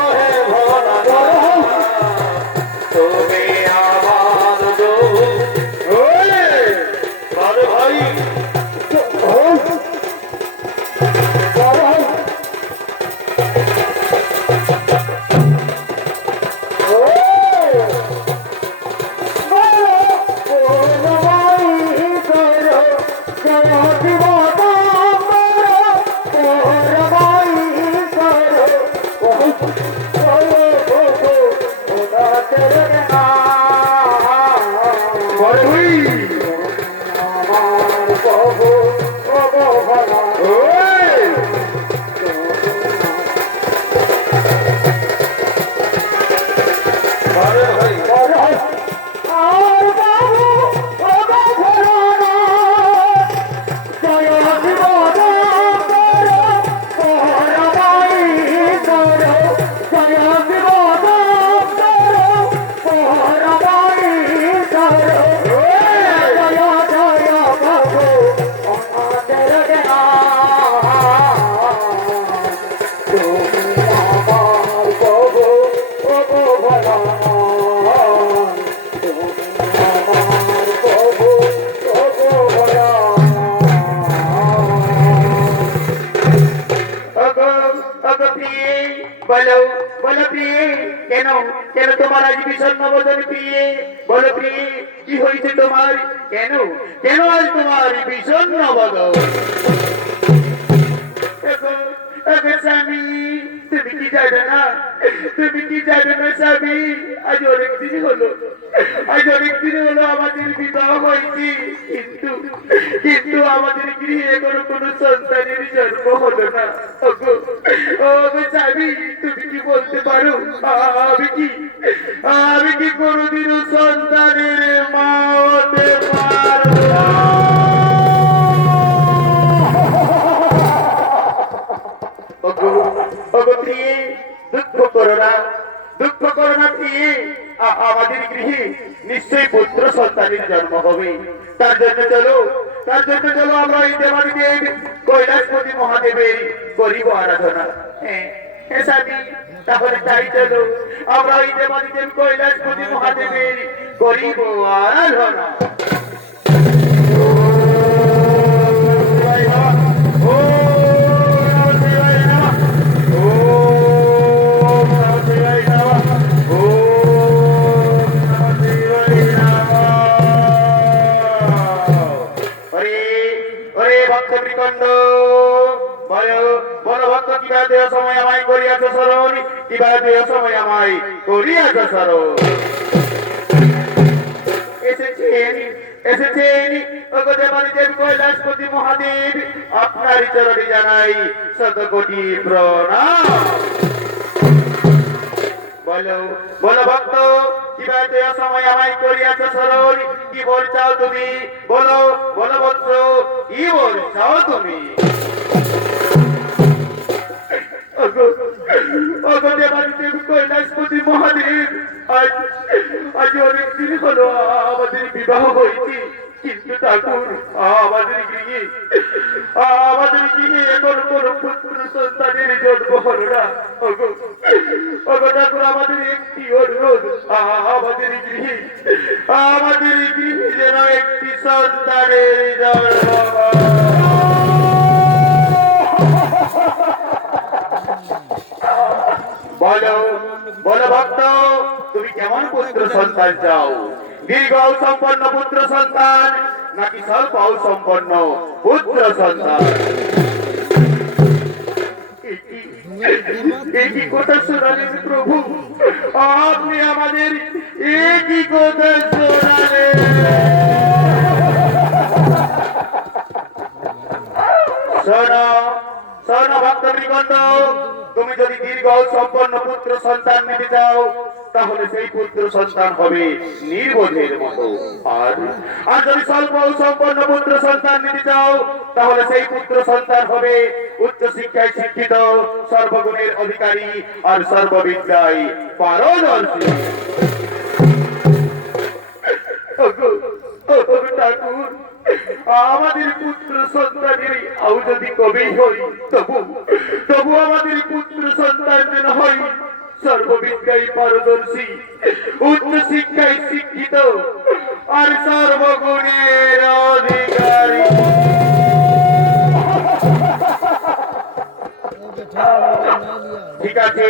ওহে ভোলানাথ তুমি আমার প্রভু। ওরে বড় ভাই বলো বলো প্রিয়ে, কেন কেন তোমার আজ বিষণ্ণ বদন প্রিয়ে? বলো প্রিয়ে, কি হয়েছে তোমার? কেন কেন আজ তোমার বিষণ্ণ বদন? স্বামী তুমি কি জানো না, তুমি কি জানো না স্বামী, আজ অনেকদিন হলো, আজ অনেকদিন হলো আমাদের বিবাহ হয়েছে, কিন্তু কিন্তু আমাদের গৃহে এখনো কোনো সন্তানের জন্ম হলো না। ওগো স্বামী তুমি কি বলতে পারো, আমি কি কোনোদিনও সন্তানের মা হতে পারবো? দুঃখ করো না, দুঃখ করো না প্রিয়ে, আমাদের গৃহে নিশ্চয়ই পুত্র সন্তানের জন্ম হবে। তার জন্য চলো আমরা এই দেবাদিদেব কৈলাসপতি মহাদেবের করিব আরাধনা। হ্যাঁ স্বামী, তাহলে তাই চলো আমরা এই দেবাদিদেব কৈলাসপতি মহাদেবের করিব আরাধনা। সময় আমায় করিয়াছ স্মরণ, কিবা দেহ সময় আমায় করিয়াছ স্মরণ। এসেছেন দেবাদিদেব কৈলাসপতি মহাদেব, আপনার চরণে জানাই শতকোটি প্রণাম। বলো বলো ভক্ত, কিবা দেহ সময় আমায় করিয়াছ স্মরণ, কি বল চাও তুমি? বলো বলো বৎস, কি বল চাও তুমি? দেবাদিদেব কৈলাসপতি মহাদেব, আজ অনেকদিন হলো আমাদের বিবাহ হয়েছে, কিন্তু ঠাকুর আমাদের গৃহে এখন কোন পুত্র সন্তানের জন্ম হলো না। ঠাকুর আমাদের একটি অনুরোধ, আমাদের গৃহে যেন একটি সন্তানের জন্ম। বলো বলো ভক্ত, তুমি কেমন পুত্র সন্তান চাও? দীর্ঘ সম্পন্ন পুত্র সন্তান নাকি স্বল্প সম্পন্ন পুত্র সন্তান? একই কথা শোনালেন প্রভু, আপনি আমাদের একই কথা শোনালেন। শোনো শোনো ভক্তবৃন্দ, তুমি যদি দীর্ঘ সম্পন্ন পুত্র সন্তান নিতে চাও, তাহলে সেই পুত্র সন্তান হবে নির্বোধের মতো। আর যদি স্বল্প সম্পন্ন পুত্র সন্তান নিতে চাও, তাহলে সেই পুত্র সন্তান হবে উচ্চ শিক্ষায় শিক্ষিত, সর্বগুণের অধিকারী আর সর্ববিদ্যায় পারদর্শী। ঠাকুর আমাদের পুত্র সন্তানের আও যদি কবি হই তবু তবু আমাদের পুত্র সন্তান যেন হই সর্ববিদ্যায় পারদর্শী, উচ্চ শিক্ষায় শিক্ষিত আর সর্বগুণের অধিকারী। ঠিক আছে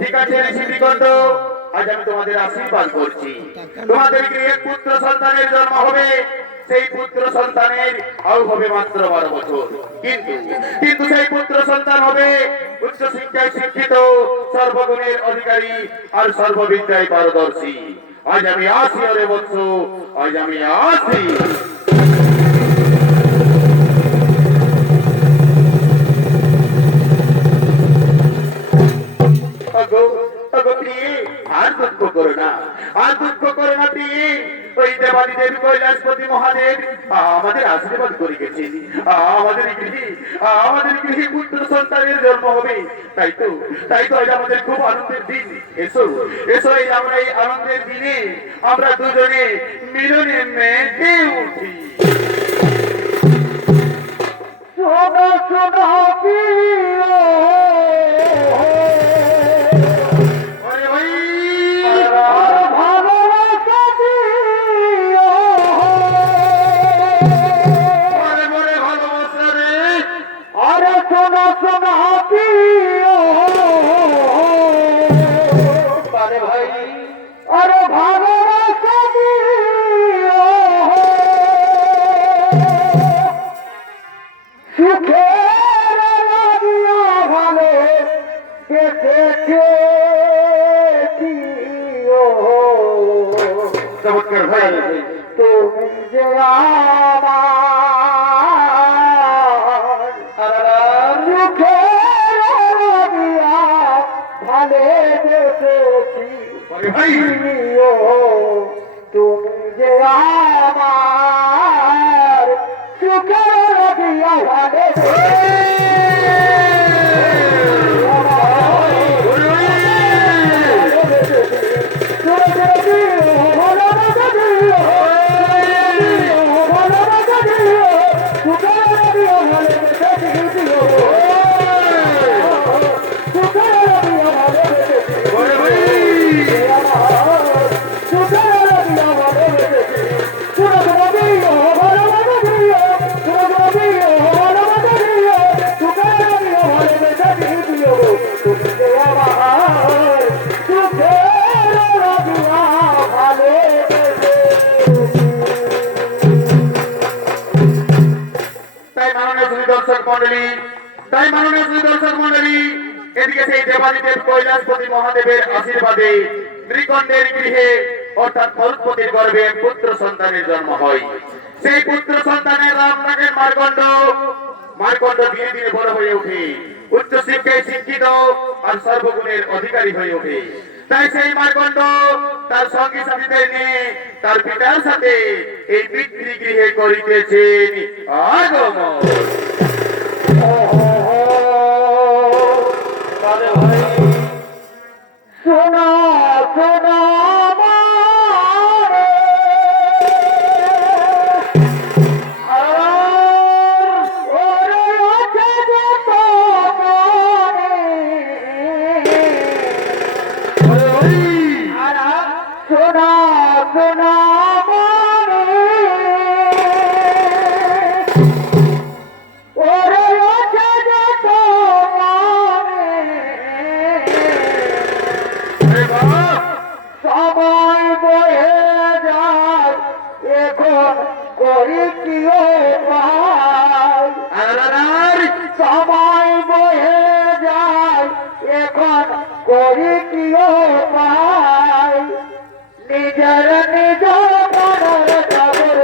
ঠিক আছে ঋষিবৃন্দ, আজ আমি তোমাদের আশীর্বাদ করছি। তোমাদের গৃহে পুত্র সন্তানের জন্ম হবে, সেই পুত্র সন্তানের আয়ু হবে মাত্র 12 বছর, কিন্তু কিন্তু সেই পুত্র সন্তান হবে উচ্চ শিক্ষায় শিক্ষিত, সর্বগুণের অধিকারী আর সর্ববিদ্যায় পারদর্শী। আজ আমি আসি রে বৎস, আজ আমি আসি। আর দুঃখ করো না, আর দুঃখ করো না প্রিয়ে। ওই দেবাদিদেব কৈলাসপতি মহাদেব আমাদের আশীর্বাদ করে গেছেন, আমাদের গৃহে পুত্র সন্তানের জন্ম হবে। তাই তো আজ আমাদের খুব আনন্দের দিন। এসো এসো, আমরা এই আনন্দের দিনে আমরা দুজনে মিলনে মেতে উঠি। শোনো শোনো চমৎকার ভাই, তুমি যে ভালো তুমি যে আমার সুখের দিয়া ভালো। এদিকে সেই দেবাদিদেব কৈলাসপতি মহাদেবের আশীর্বাদে নৃকণ্ডের গৃহে অর্থাৎ মরুৎপতির গর্ভে পুত্র সন্তানের জন্ম হয়। সেই পুত্র সন্তানের নাম রাখেন মার্কণ্ড। মার্কণ্ড ধীরে ধীরে বড় হয়ে ওঠে, উচ্চ শিক্ষায় শিক্ষিত আর সর্বগুণের অধিকারী হয়ে ওঠে। তাই সেই মার্কণ্ড তার সঙ্গী সাথীদের নিয়ে তার পিতার সাথে এই পিতৃগৃহে করিতেছেন আগমন। শোনা শোনা সময় বয়ে যায় এখন করি কি পাই নিজের নিজ মনের খবর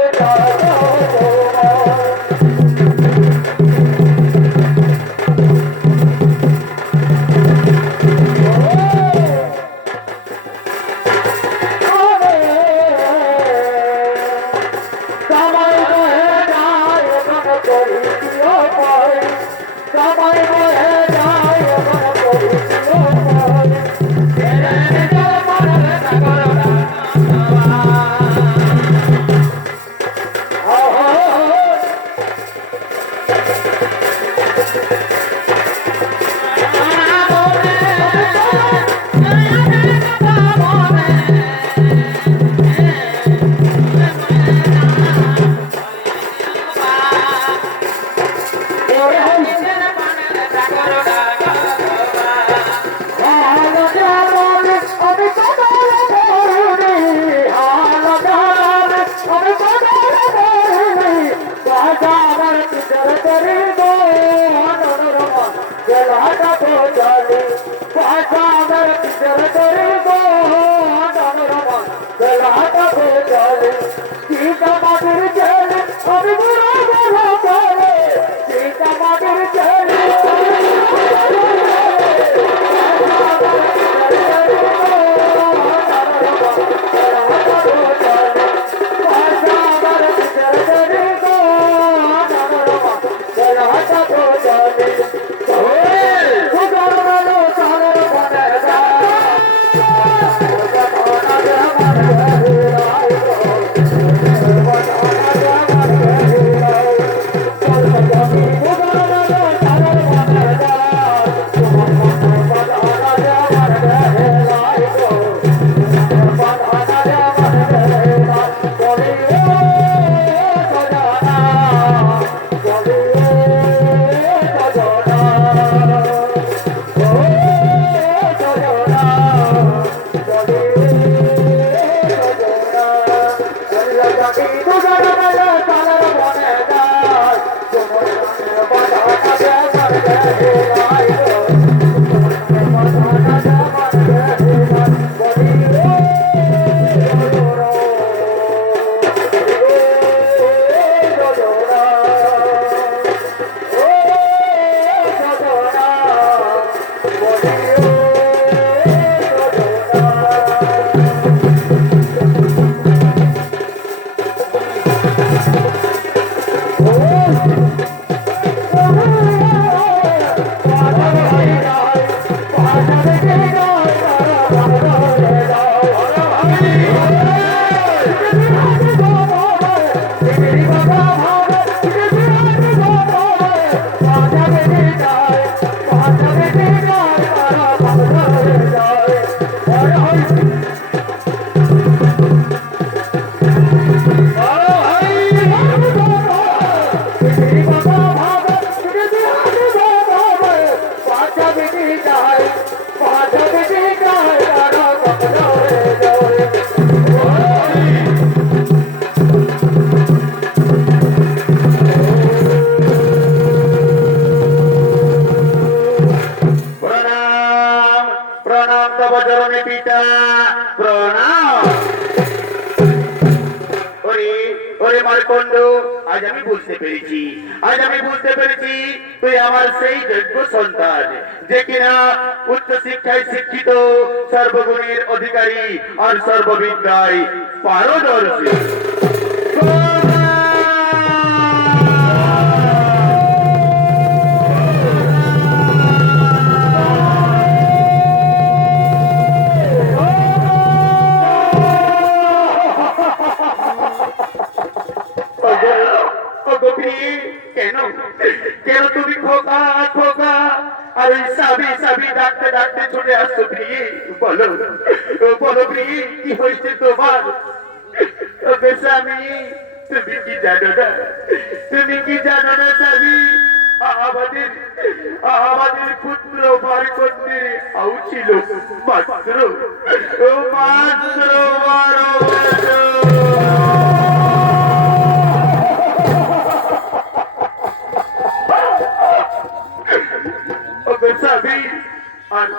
सर्वगुणेर अधिकारी और सर्वविद्याय पारदर्शी তুমি খোকা খোকা আর সাবি সাবি ডাকতে ডাকতে চলে আসছো প্রিয়ে বলো বলো প্রিয়ে কি হয়েছে তোমার স্বামী তুমি কি জানো না স্বামী আমাদের আমাদের পুত্র বার করতে আউ ছিল মাত্র 12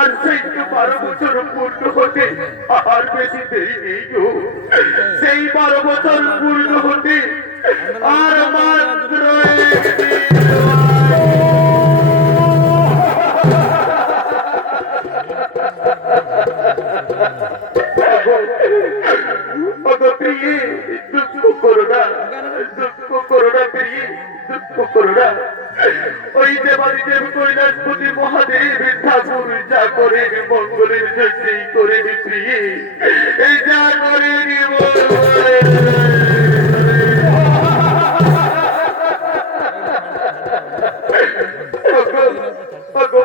আর সেই 12 বছর পূর্ণ হতে আর বেশি দেরি নেই গো সেই 12 বছর পূর্ণ হতে আর মাত্র ওই দেবাদিদেব কৈলাসপতি মহাদেব ঠাকুর যা করে মঙ্গলের জন্যই করে প্রিয়ে এই যা করে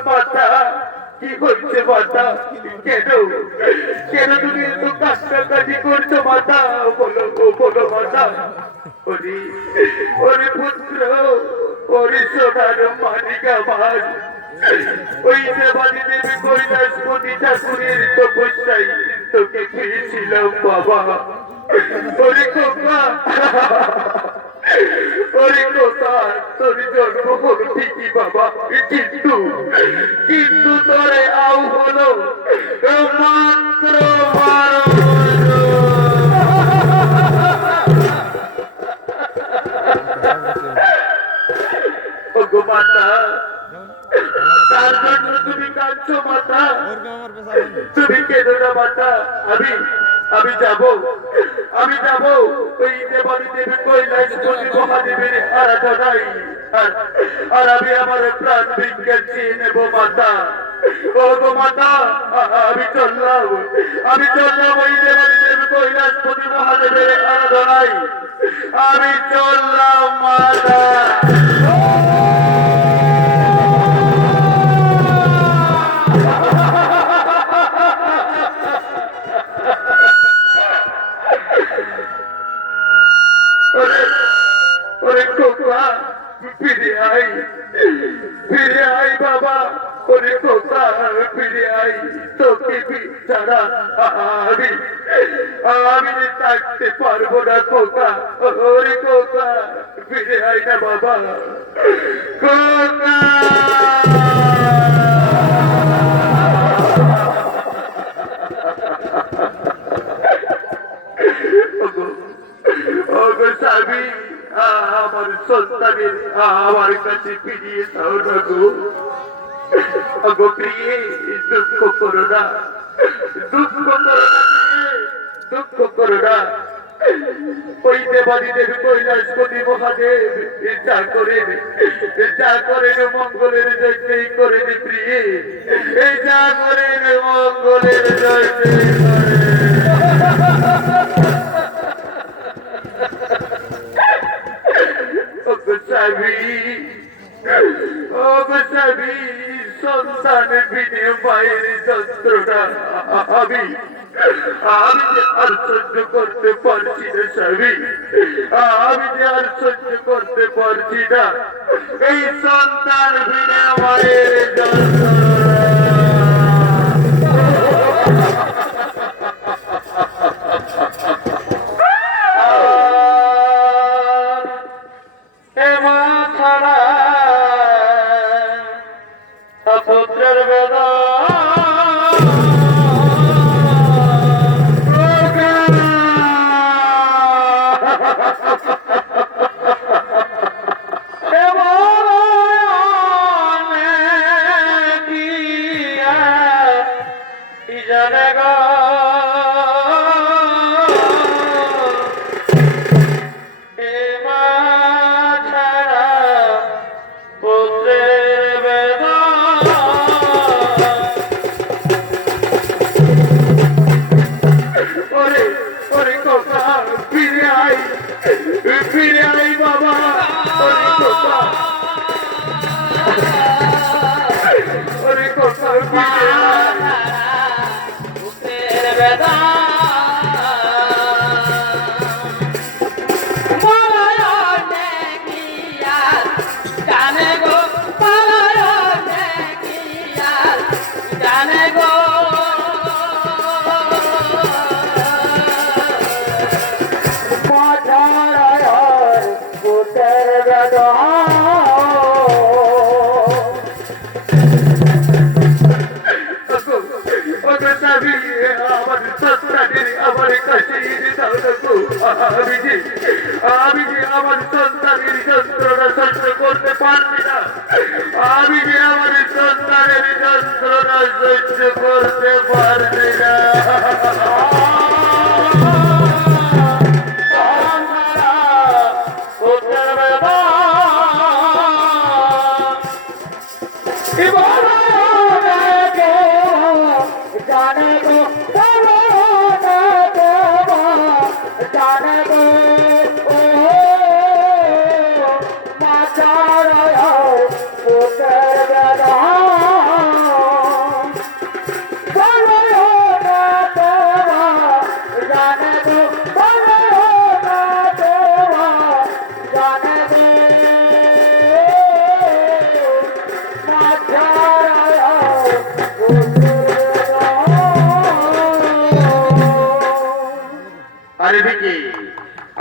মাতা কি হচ্ছে মাতা কেন কেন তুমি এত কান্নাকাটি করছো মাতা বলো বলো মাতা ওরে পুত্র ওরে সোনার মানিক আমার ওই দেবাদি দেবী কৈলাসপতি ঠাকুরের তপস্যায় তোকে পেয়েছিলাম বাবা ওরে খোকা ওরে কোথায় তোর জন্ম হলো ঠিকই বাবা, কিন্তু কিন্তু তোরে আউ হলো মাত্র 12 ওগো মাতা, তার জন্য তুমি কাঁদছো মাতা, তুমি কেঁদো না মাতা। আমি যাব ওই দেবানী দেবী কৈলাসপতি মহাদেবের আরাধনায়, আর আমি আমার প্রাণ ভিক্ষা চেয়ে নেবো মাতা। ওগো মাতা, আমি চললাম ওই দেবানী দেবী কৈলাসপতি মহাদেবের আরাধনায়, আমি চললাম মাতা। ফিরে আই বাবা, ওরে কোথা ফিরে আই, তোকে ছাড়া আমি থাকতে পারবো না কোথা, ওরে কোথা ফিরে আই না বাবা, কোথা। ওগো স্বামী, আমার সন্তানের আমার কাছে ফিরিয়ে দাও না গো। ওগো প্রিয়ে, দুঃখ করো না, দুঃখ করো না। ওই দেবানী দেবী কৈলাসপতি মহাদেব যা করেন মঙ্গলের জন্যই করেন প্রিয়ে, এই যা করেন মঙ্গলের জন্যই করেন। সন্তান বিনে মায়ের যন্ত্রণা আমি যে আর সহ্য করতে পারছি না স্বামী, আমি যে আর সহ্য করতে পারছি না এই সন্তান বিনে মায়ের যন্ত্রণা। পুত্রের বেদনা আমি যে আমার সন্তানের যন্ত্রণা সহ্য করতে পারছি না, আমি যে আমার সন্তানের যন্ত্রণা সহ্য করতে পারছি না।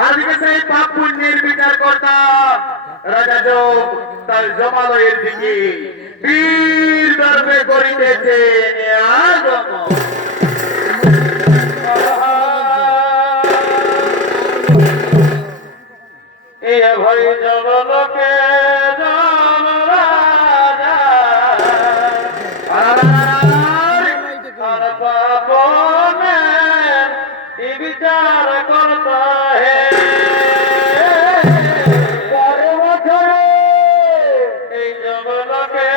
আজকে সেই পাপ পুণ্যের বিচার কর্তা রাজা যোগ তার জমালয়ের দিকে বীর গর্বে করিতেছে আগমন। এ ভাই জগলোকে বিচার করতা হে এই জগলোকে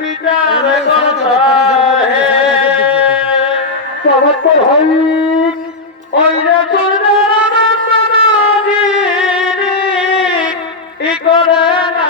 বিচার করতা হে ওই যে করে না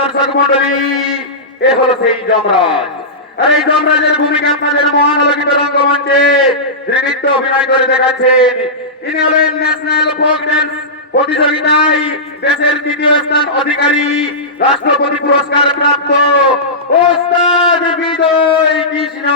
দর্শক মন্ডলী, এ হলো সেই যমরাজ। আর এই যমরাজের ভূমিকা আপনাদের মহান আলোকিত রঙ্গমঞ্চে নৃত্য অভিনয় করে দেখাচ্ছেন। ইনি হলেন ন্যাশনাল ফোক ড্যান্স প্রতিযোগিতায় দেশের তৃতীয় স্থান অধিকারী, রাষ্ট্রপতি পুরস্কার প্রাপ্ত ওস্তাদ বিজয় কৃষ্ণ।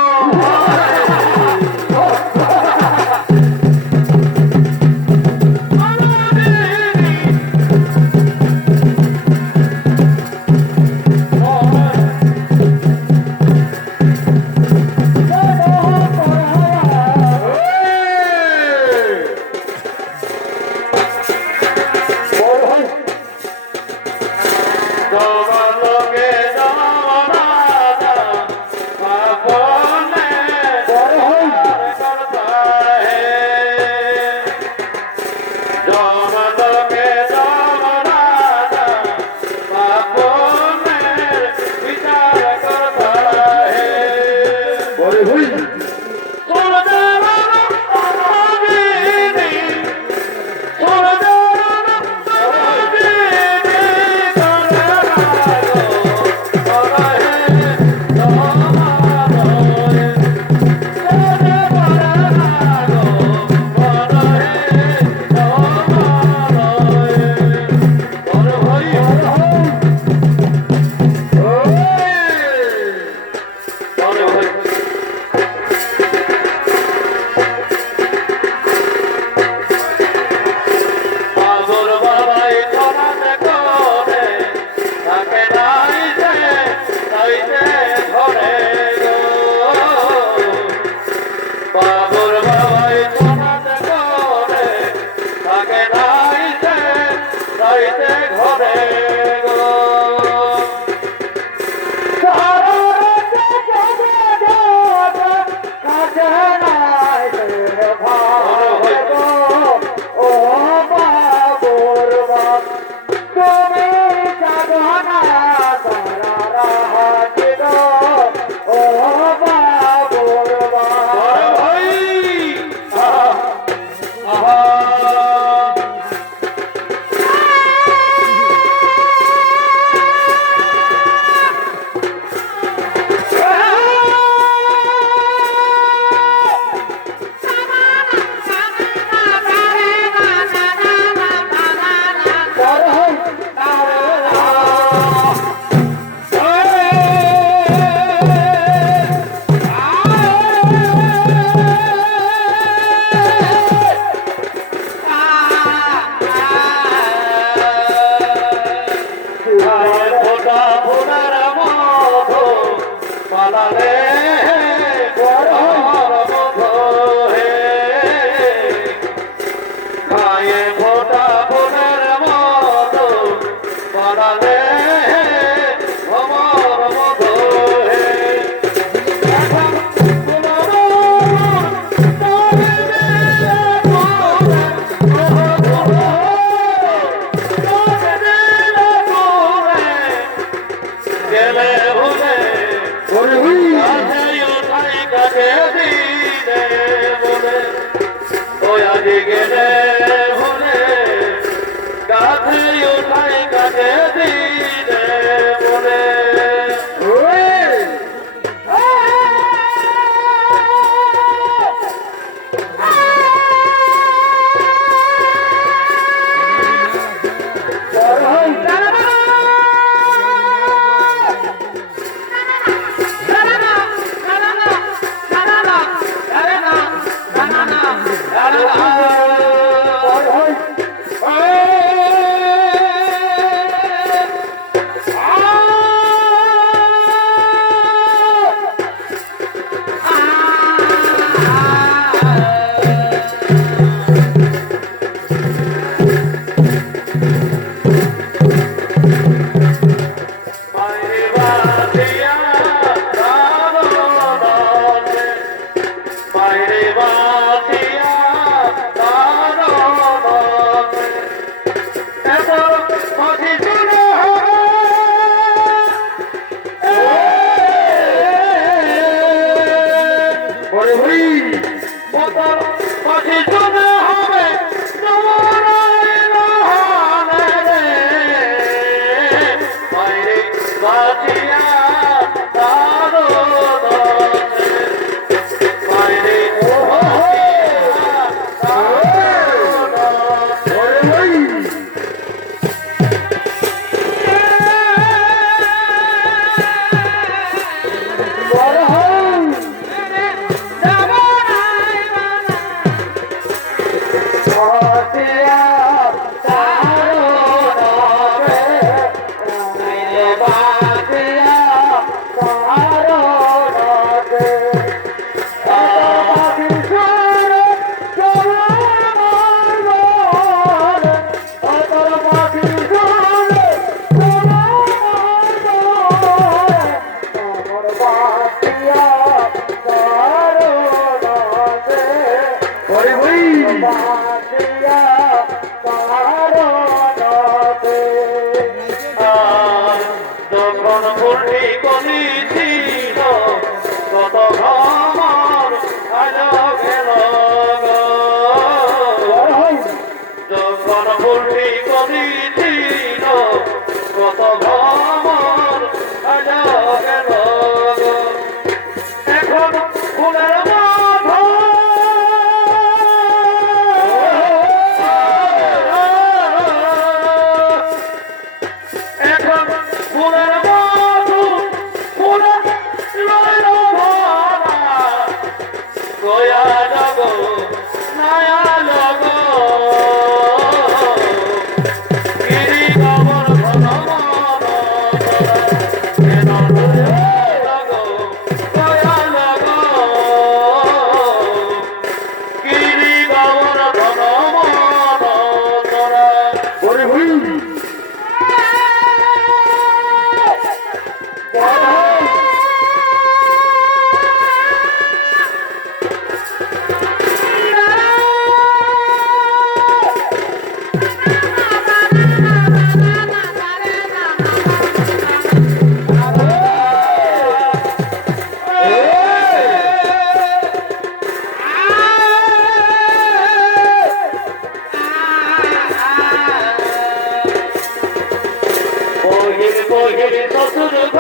গেলে ভুলে গাছে ওঠায় কাছে দিলে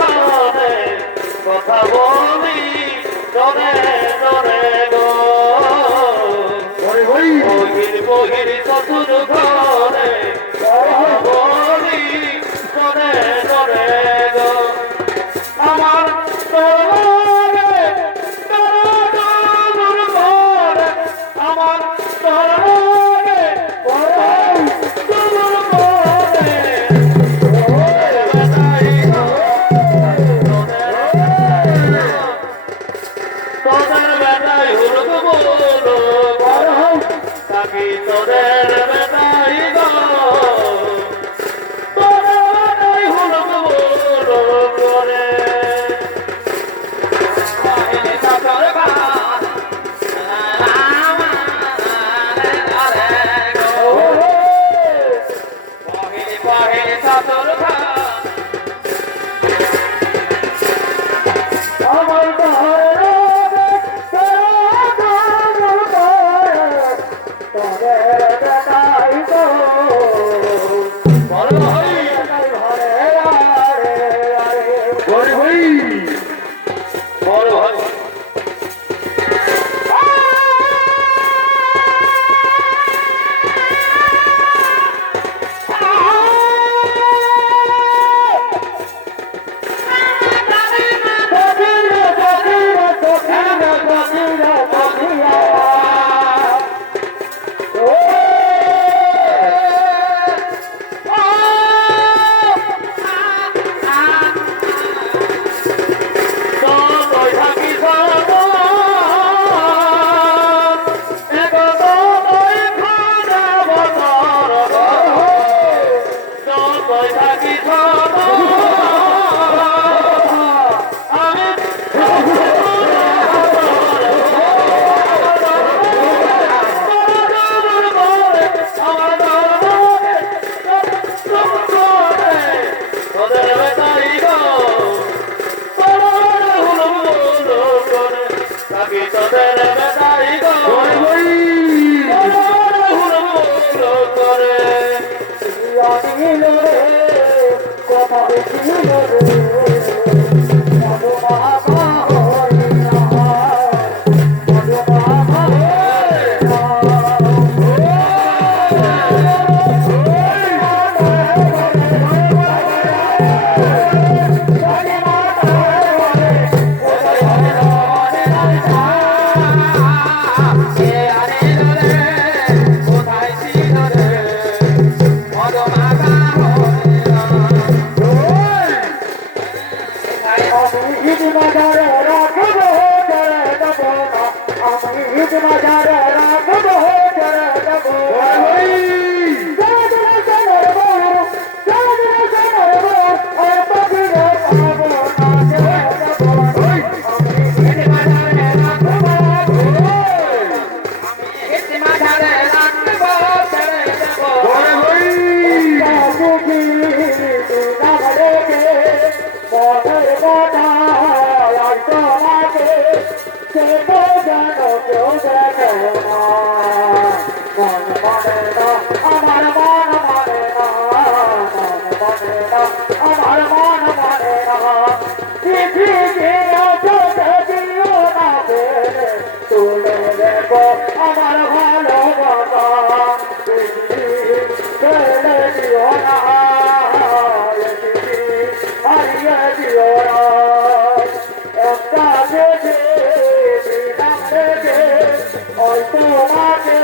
বলে কথা বলি জনে জনে গো বহির বহির চতুর ঘরে বলি জনে জনে গো আমার তরে তরুর ঘরে আমার তরে তরুর ঘরে তোদের বেটাই হুড়ক বলো তাকে তোদের বেটাই গো তোদের বেটাই হুড়ক বলো করে পাহিলি চাচর ঘাট পাহিলি পাহিলি চাচর ঘাট আমার ঘরে নাকি তোদের বেদাই গো করে কথা আমার ভালোবাসা ছেড়ে দিও না হারিয়ে দিও না একটা দেখে বিনাম দেখে ওই তোমাকে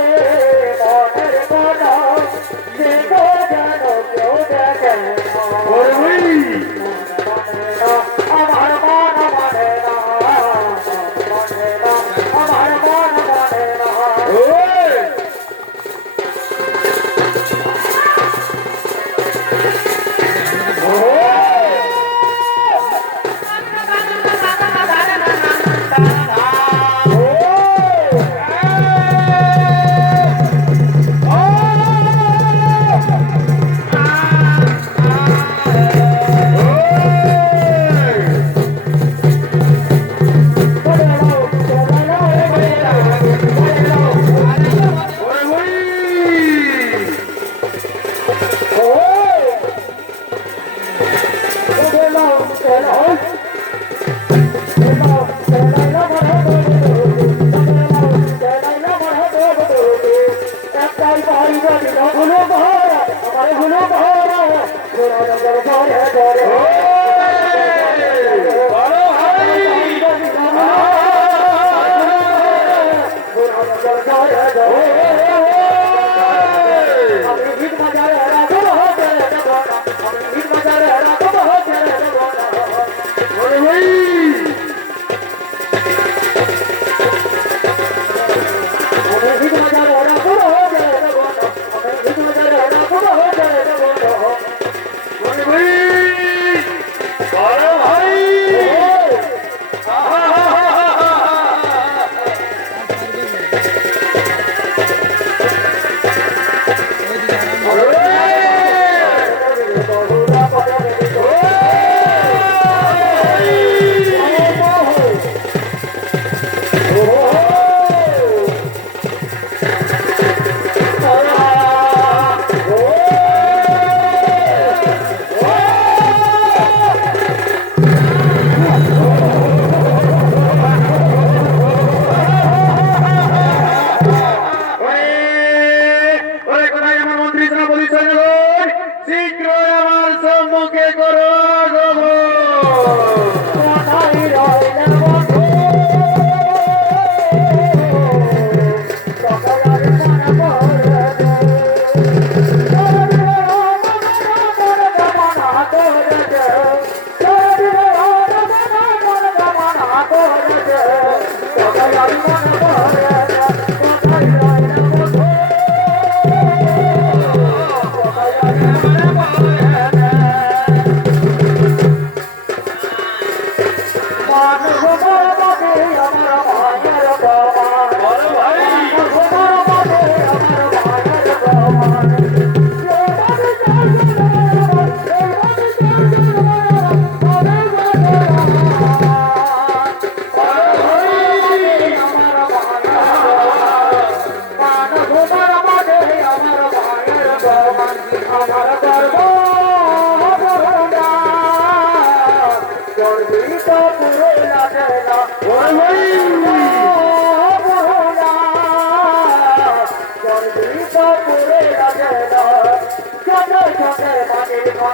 মনের কথা দেখো যেন কেউ দেখে আমার মন মানে না আমার মন মানে না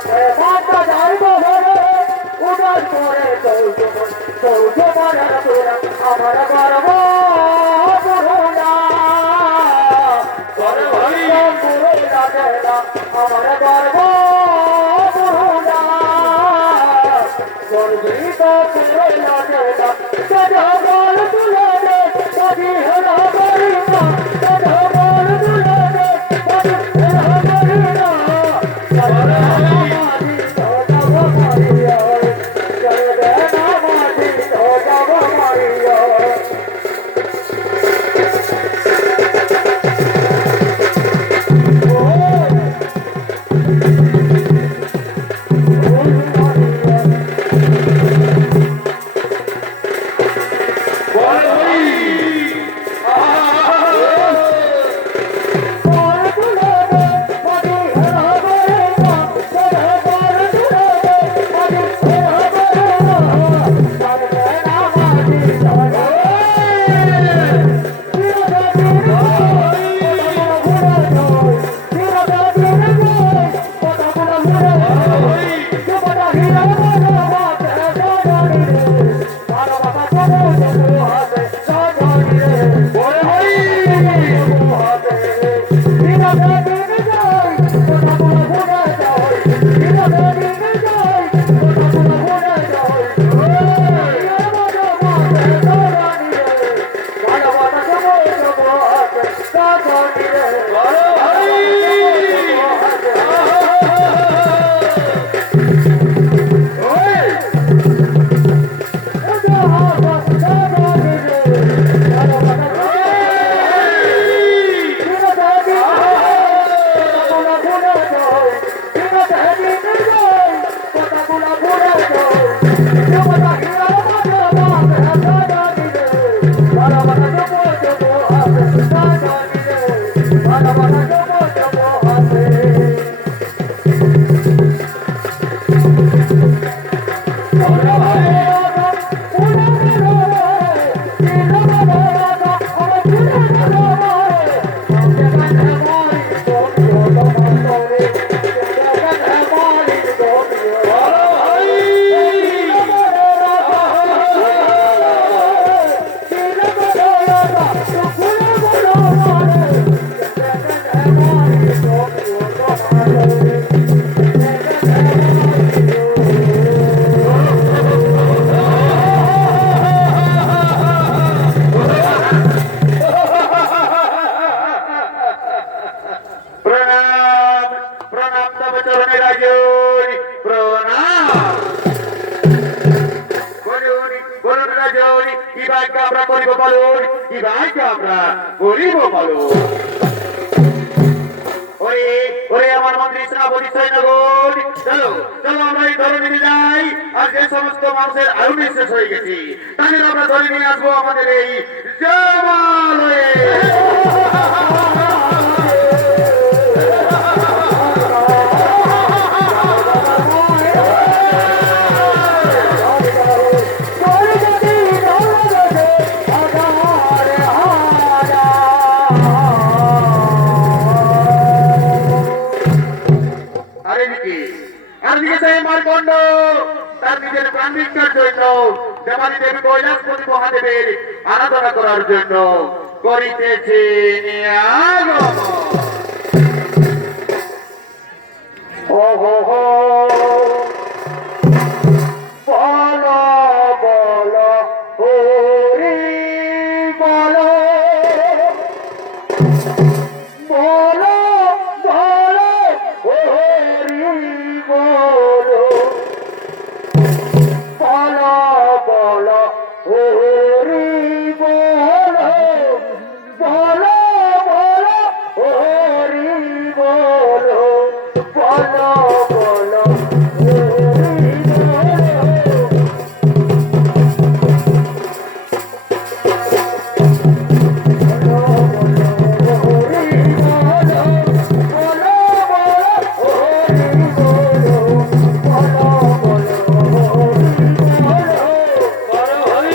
মাঠে মাঠে যাইব ঘরে উদাস করে চৌদ্দ মনের তোরা আমার গর্ব পুরোনা বড় ভাই পুরো লাগে না আমার গর্ব পুরোনা গর্বিত পুরো লাগে না বল তুলে দে কবি হলো গরিনা বল তুলে দে কবি হলো গরিনা মাঝি তো যাব মারিয়া চলবে না মাঝি তো যাব মারিয়া বড় ভাই বল তুলে দে কবি হলো গরিনা বল তুলে দে কবি হলো গরিনা চলবে না মাঝি তো যাব বড় ভাই বড় ভাই প্রণাম প্রণাম তব চরণে রাজন প্রণাম বলুন রাজন কি ভাগ্য আমরা করিব বলুন কি ভাগ্য আমরা করিব বলুন ওরে ওরে আমার মন্ত্রী শ্রাবণী সৈন্যগণ চলো চলো আমরা এই ধরে নিয়ে যাই আর যে সমস্ত মানুষের আয়ু শেষ হয়ে গেছে তাদের আমরা ধরে নিয়ে আসবো আমাদের এই জমালয়ে আরে দিকে আর দিকে সেই মারকন্ড তার নিজের প্রাণ ভিক্ষার জন্য দেবালী দেবী কৈলাসপতি মহাদেবের আরাধনা করার জন্য করিতেছে আগমন। বলো বলো হরি বলো বলো বলো হরি বলো বলো বলো হরি বলো বলো বলো হরি বলো বলো বলো হরি বলো বড় ভাই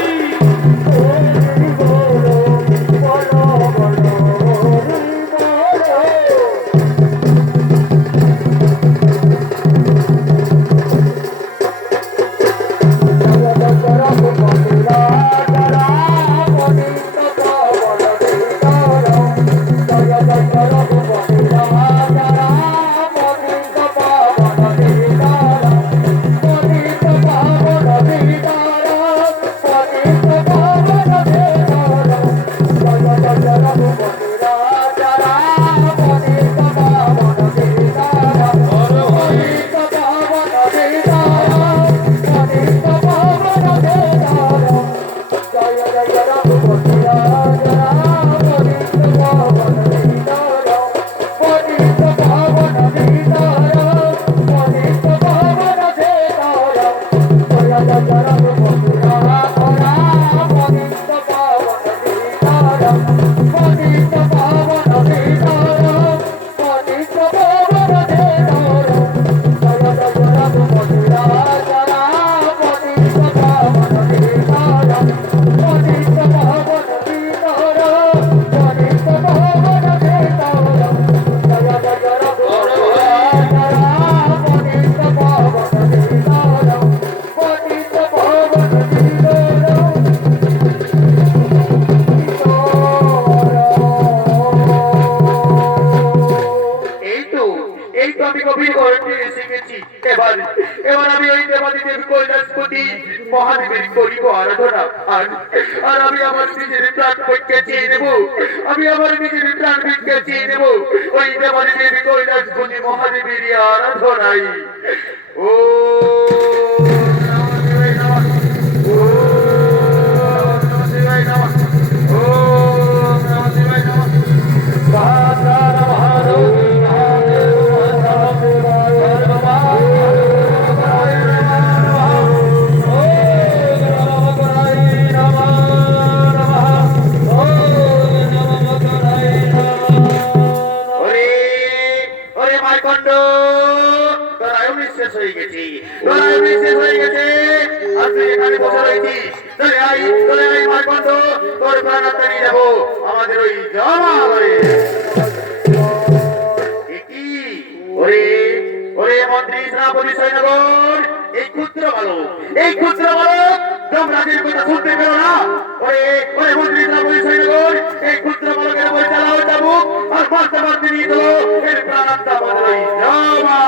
আমি গভীর অরণ্যে এসে গেছি। এবার এবার আমি ওই দেবাদি দেবী কৈলাসপতি মহাদেবের করিব আরাধনা। আর আমি আমার নিজের প্রাণ ভিক্ষা চেয়ে নেব। আমি আমার নিজের প্রাণ ভিক্ষা চেয়ে নেব ওই দেবাদি দেবী কৈলাসপতি মহাদেবের আরাধনায়। ও আমাদের ওই জমা ওরে মন্ত্রী সেনাপতি সৈন্যগণ, এই ক্ষুদ্র বালক যমরাজের কথা শুনতে পেল না। ওরে মন্ত্রী সেনাপতি সৈন্যগণ, এই ক্ষুদ্র বালকের উপর চালাও চাবুক আর মারতে মারতে নিয়ে গেল এর প্রাণাত্মা আমাদের ওই জমা।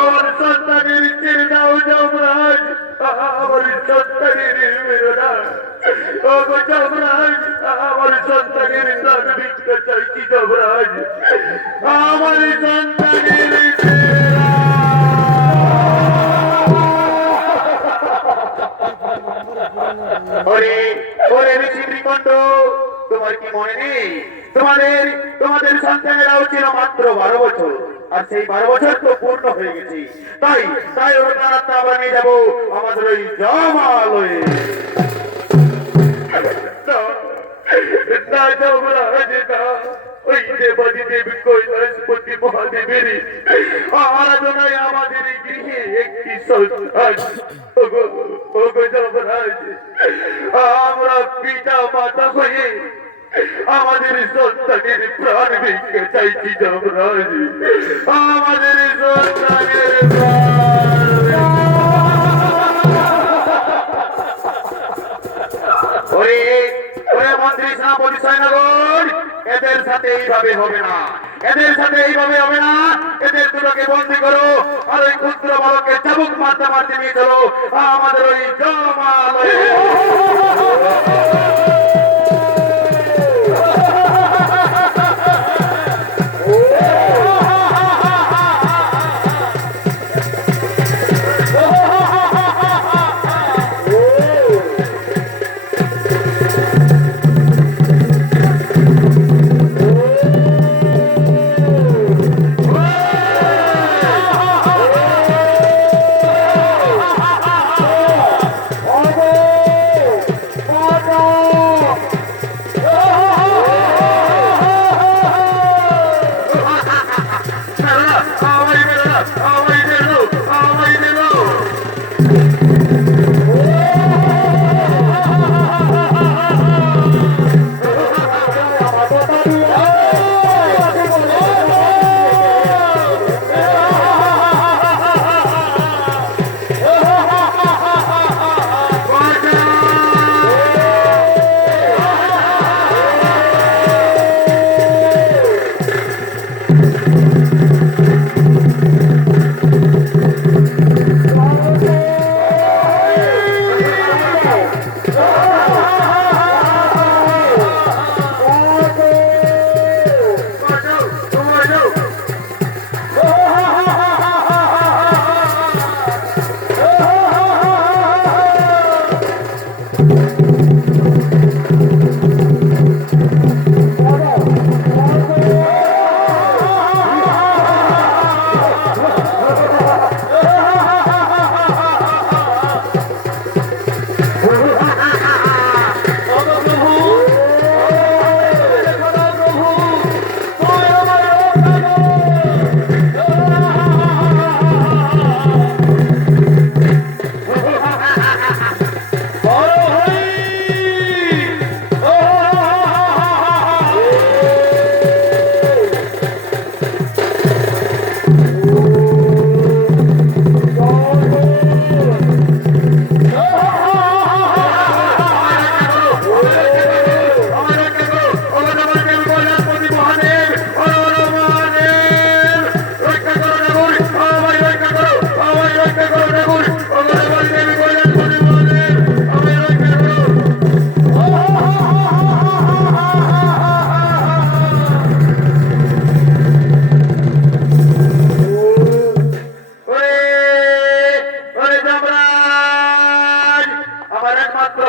আমার সন্তানের ছেড়ে দাও যমরাজ, আমার সন্তানের মেরো না। ও যমরাজ আমার সন্তানের প্রাণ ভিক্ষা চাইছি যমরাজ, আমার সন্তানের ওরে ওরে ঋষি শ্রীকণ্ঠ, তোমার কি মনে নেই তোমাদের তোমাদের সন্তানেরাও ছিল মাত্র 12 বছর, আর সেই 12 বছর তো পূর্ণ হয়ে গেছে। তাই তাই ওর প্রাণাত্মা আমরা নিয়ে যাবো আমাদের ওই জমালয়ে। না যমরাজ না, ওই দেবাদি দেবী কৈলাসপতি মহাদেবের আরাধনায় আমাদের এই গৃহে একটি সন্তান। ওগো যমরাজ, আমরা পিতা মাতা হয়ে আমাদের সন্তানের প্রাণ ভিক্ষা চাইছি যমরাজ, আমাদের সন্তানের ওরে ওরে মন্ত্রী সেনাপতি সৈন্যগণ, এদের সাথে এইভাবে হবে না, এদের সাথে এইভাবে হবে না। এদের দুটোকে বন্দি করো, আর ওই ক্ষুদ্র বালককে চাবুক মারতে মারতে নিয়ে চলো আমাদের ওই জমালয়ে।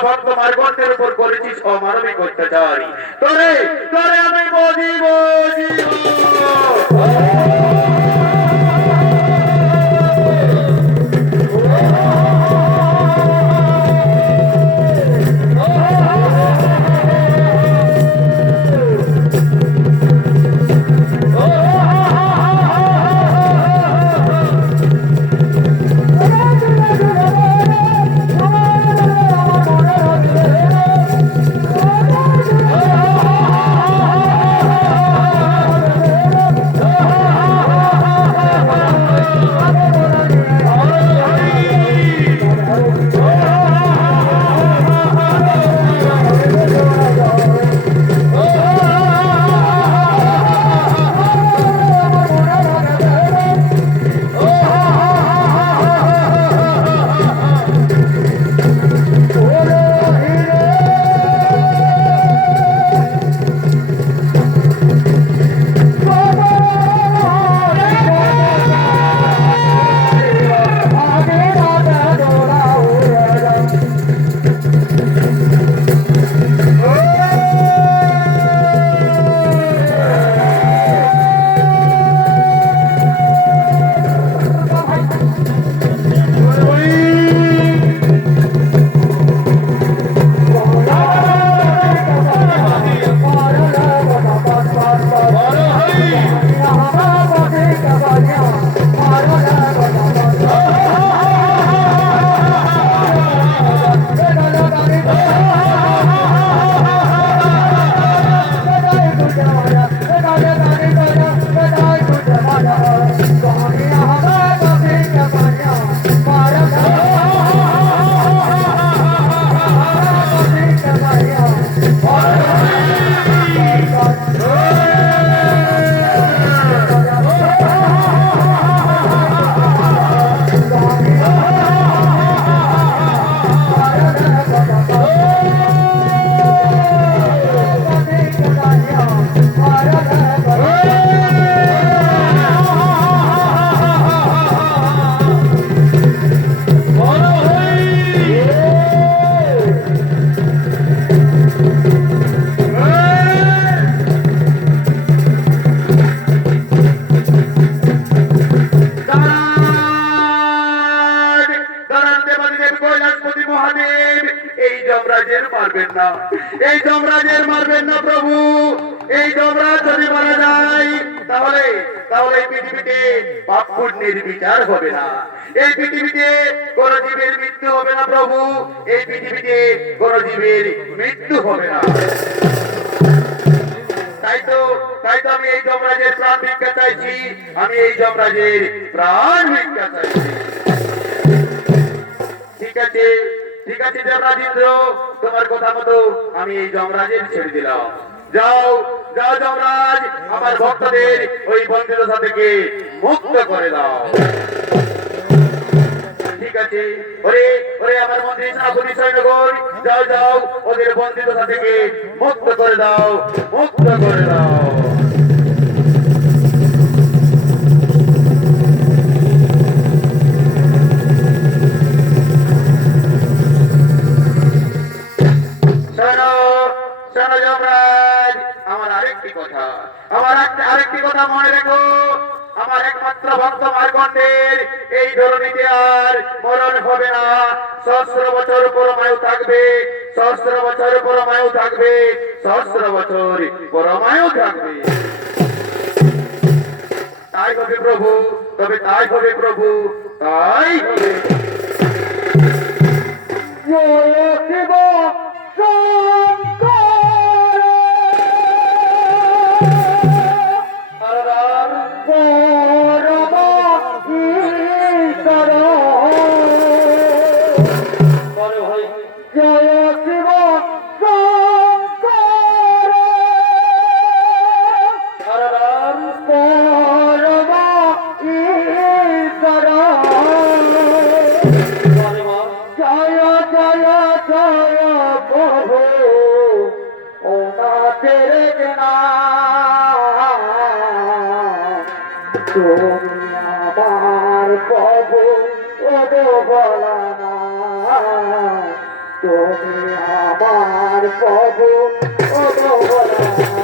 ভক্ত মার্গন্ডের উপর করেছিস অমানবিক অত্যাচার। তোরে তোরে আমি বজিব Oh এই যমরাজের মারবেন না প্রভু। এই যমরাজ যদি মারা যায় তাহলে তাহলে এই পৃথিবীতে পাপ পুণ্যের বিচার হবে না। এই পৃথিবীতে কোন জীবের মৃত্যু হবে না প্রভু। এই পৃথিবীতে কোন জীবের মৃত্যু হবে না। তাই তো আমি এই যমরাজের প্রাণ ভিক্ষা চাইছি। আমি এই যমরাজের প্রাণ ভিক্ষা চাইছি। ঠিক আছে যমরাজেন্দ্র, তোমার কথা মতো আমি এই যমরাজের ছেড়ে দিলাম। যাও যাও যমরাজ, আমার ভক্তদের ওই বন্দিদশা থেকে মুক্ত করে দাও। ঠিক আছে, ওরে ওরে আমার মন্দির সেনাপতি সৈন্যগণ, যাও যাও ওদের বন্দিদশা থেকে মুক্ত করে দাও, মুক্ত করে দাও। যমরাজ, আমার আরেকটি কথা মনে রেখো। আমার একমাত্র ভক্ত মার্কণ্ডের এই ধরনীতে আর মরণ হবে না। সহস্র বছর পরমায়ু থাকবে, সহস্র বছর পরমায়ু থাকবে, সহস্র বছর পরমায়ু থাকবে। তাই হবে প্রভু, তবে তাই হবে প্রভু, তাই হবে। জয় শিব শঙ্কর পরম ঈশ্বর। জয় শিব শঙ্কর পরম ঈশ্বর। জয় জয় জয় প্রভু ও নাথের নাম। তুমি আমার প্রভু ও বলনা, তুমি আমার প্রভু ও বলনা।